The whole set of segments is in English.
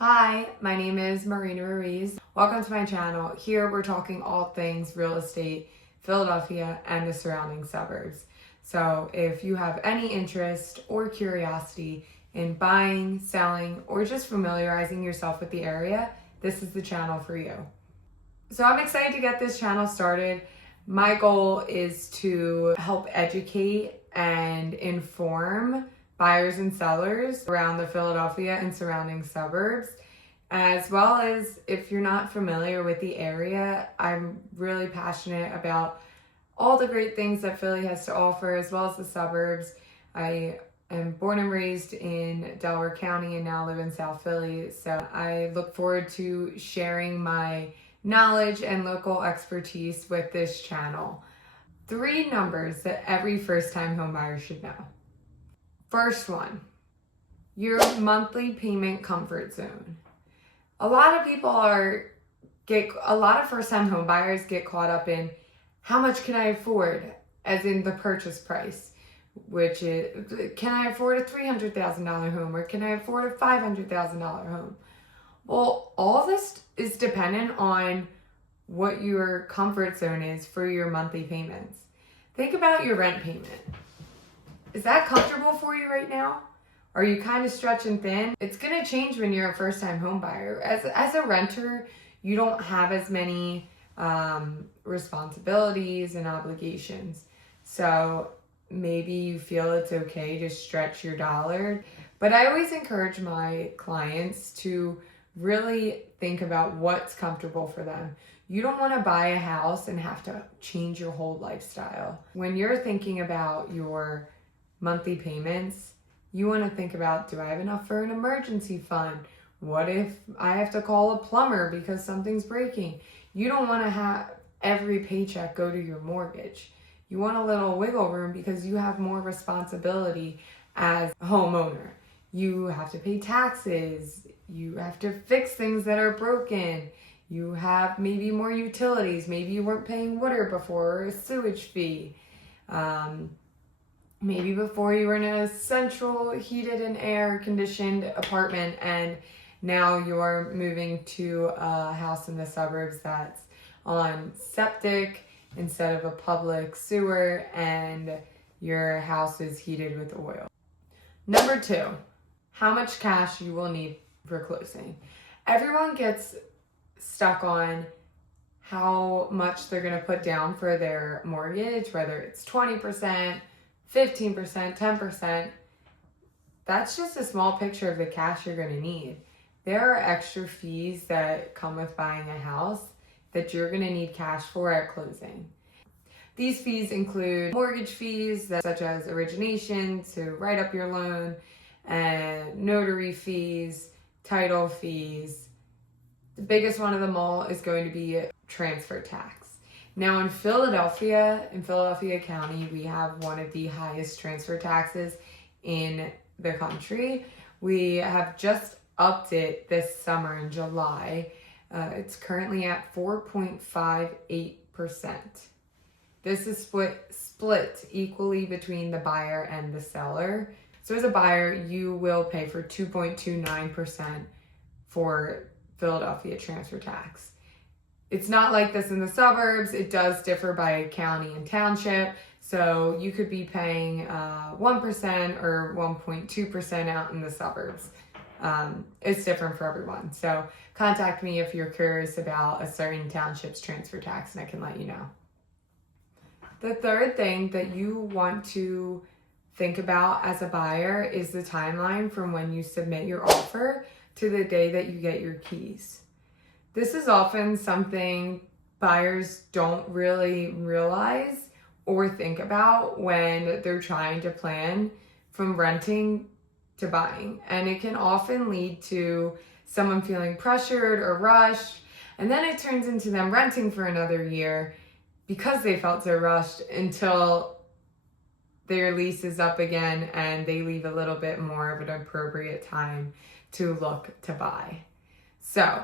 Hi, my name is Marina Ruiz. Welcome to my channel. Here we're talking all things real estate, Philadelphia, and the surrounding suburbs. So if you have any interest or curiosity in buying, selling, or just familiarizing yourself with the area, this is the channel for you. So I'm excited to get this channel started. My goal is to help educate and inform buyers and sellers around the Philadelphia and surrounding suburbs, as well as if you're not familiar with the area, I'm really passionate about all the great things that Philly has to offer, as well as the suburbs. I am born and raised in Delaware County and now live in South Philly, so I look forward to sharing my knowledge and local expertise with this channel. 3 numbers that every first-time homebuyer should know. First one, your monthly payment comfort zone. A lot of first-time home buyers get caught up in how much can I afford, as in the purchase price, which is, can I afford a $300,000 home or can I afford a $500,000 home? Well, all this is dependent on what your comfort zone is for your monthly payments. Think about your rent payment. Is that comfortable for you right now? Are you kind of stretching thin? It's going to change when you're a first-time home buyer. As a renter, you don't have as many responsibilities and obligations. So maybe you feel it's okay to stretch your dollar. But I always encourage my clients to really think about what's comfortable for them. You don't want to buy a house and have to change your whole lifestyle. When you're thinking about your monthly payments, you want to think about, do I have enough for an emergency fund? What if I have to call a plumber because something's breaking? You don't want to have every paycheck go to your mortgage. You want a little wiggle room because you have more responsibility as a homeowner. You have to pay taxes. You have to fix things that are broken. You have maybe more utilities. Maybe you weren't paying water before, or a sewage fee. Maybe before you were in a central heated and air conditioned apartment and now you're moving to a house in the suburbs that's on septic instead of a public sewer and your house is heated with oil. Number 2, how much cash you will need for closing. Everyone gets stuck on how much they're going to put down for their mortgage, whether it's 20%, 15%, 10%. That's just a small picture of the cash you're going to need. There are extra fees that come with buying a house that you're going to need cash for at closing. These fees include mortgage fees such as origination to write up your loan, and notary fees, title fees. The biggest one of them all is going to be transfer tax. Now in Philadelphia County, we have one of the highest transfer taxes in the country. We have just upped it this summer in July. It's currently at 4.58%. This is split equally between the buyer and the seller. So as a buyer, you will pay for 2.29% for Philadelphia transfer tax. It's not like this in the suburbs. It does differ by county and township. So you could be paying 1% or 1.2% out in the suburbs. It's different for everyone. So contact me if you're curious about a certain township's transfer tax and I can let you know. The third thing that you want to think about as a buyer is the timeline from when you submit your offer to the day that you get your keys. This is often something buyers don't really realize or think about when they're trying to plan from renting to buying. And it can often lead to someone feeling pressured or rushed, and then it turns into them renting for another year because they felt so rushed until their lease is up again and they leave a little bit more of an appropriate time to look to buy. So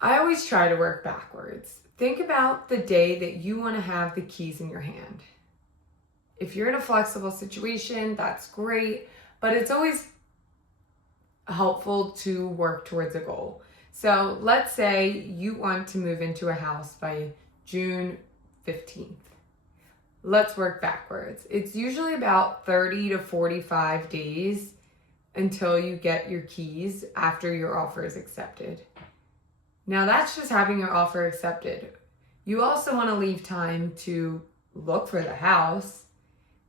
I always try to work backwards. Think about the day that you want to have the keys in your hand. If you're in a flexible situation, that's great, but it's always helpful to work towards a goal. So let's say you want to move into a house by June 15th. Let's work backwards. It's usually about 30 to 45 days until you get your keys after your offer is accepted. Now that's just having your offer accepted. You also want to leave time to look for the house.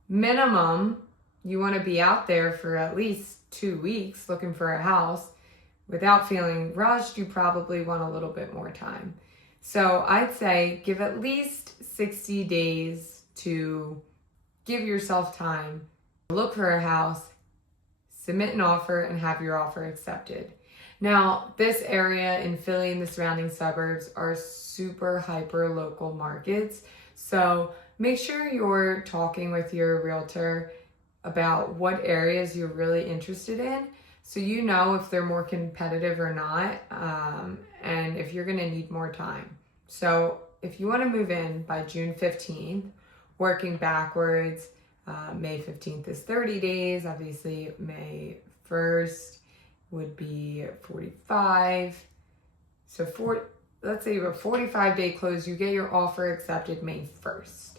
Minimum, you want to be out there for at least 2 weeks looking for a house. Without feeling rushed, you probably want a little bit more time. So I'd say give at least 60 days to give yourself time, look for a house, submit an offer, and have your offer accepted. Now, this area in Philly and the surrounding suburbs are super hyper local markets. So make sure you're talking with your realtor about what areas you're really interested in, so you know if they're more competitive or not, and if you're gonna need more time. So if you wanna move in by June 15th, working backwards, May 15th is 30 days. Obviously, May 1st would be 45. So let's say you have a 45-day close. You get your offer accepted May 1st.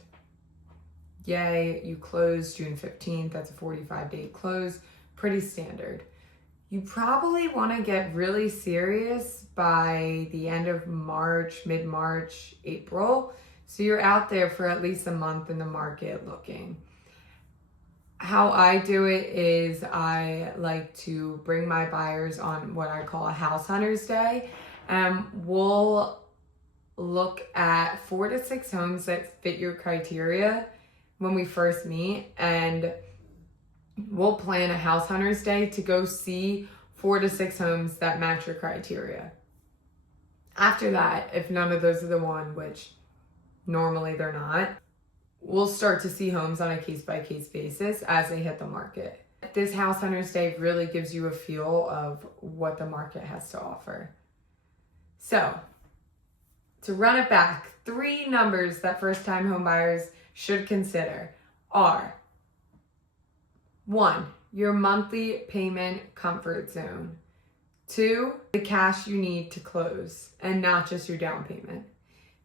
Yay, you close June 15th. That's a 45-day close. Pretty standard. You probably want to get really serious by the end of March, mid-March, April. So you're out there for at least a month in the market looking. How I do it is I like to bring my buyers on what I call a house hunter's day. We'll look at 4 to 6 homes that fit your criteria when we first meet, and we'll plan a house hunter's day to go see 4 to 6 homes that match your criteria. After that, if none of those are the one, which normally they're not, we'll start to see homes on a case-by-case basis as they hit the market. This house hunter's day really gives you a feel of what the market has to offer. So, to run it back, 3 numbers that first-time home buyers should consider are: 1, your monthly payment comfort zone. 2, the cash you need to close and not just your down payment.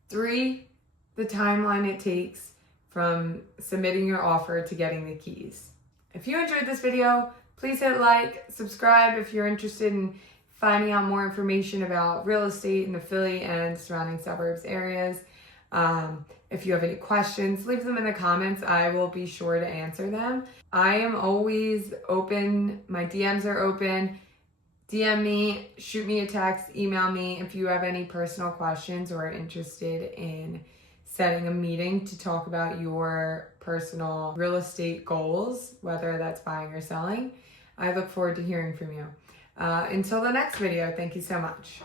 3, the timeline it takes from submitting your offer to getting the keys. If you enjoyed this video, please hit like, subscribe if you're interested in finding out more information about real estate in the Philly and surrounding suburbs areas. If you have any questions, leave them in the comments. I will be sure to answer them. I am always open. My DMs are open. DM me, shoot me a text, email me if you have any personal questions or are interested in setting a meeting to talk about your personal real estate goals, whether that's buying or selling. I look forward to hearing from you. Until the next video, thank you so much.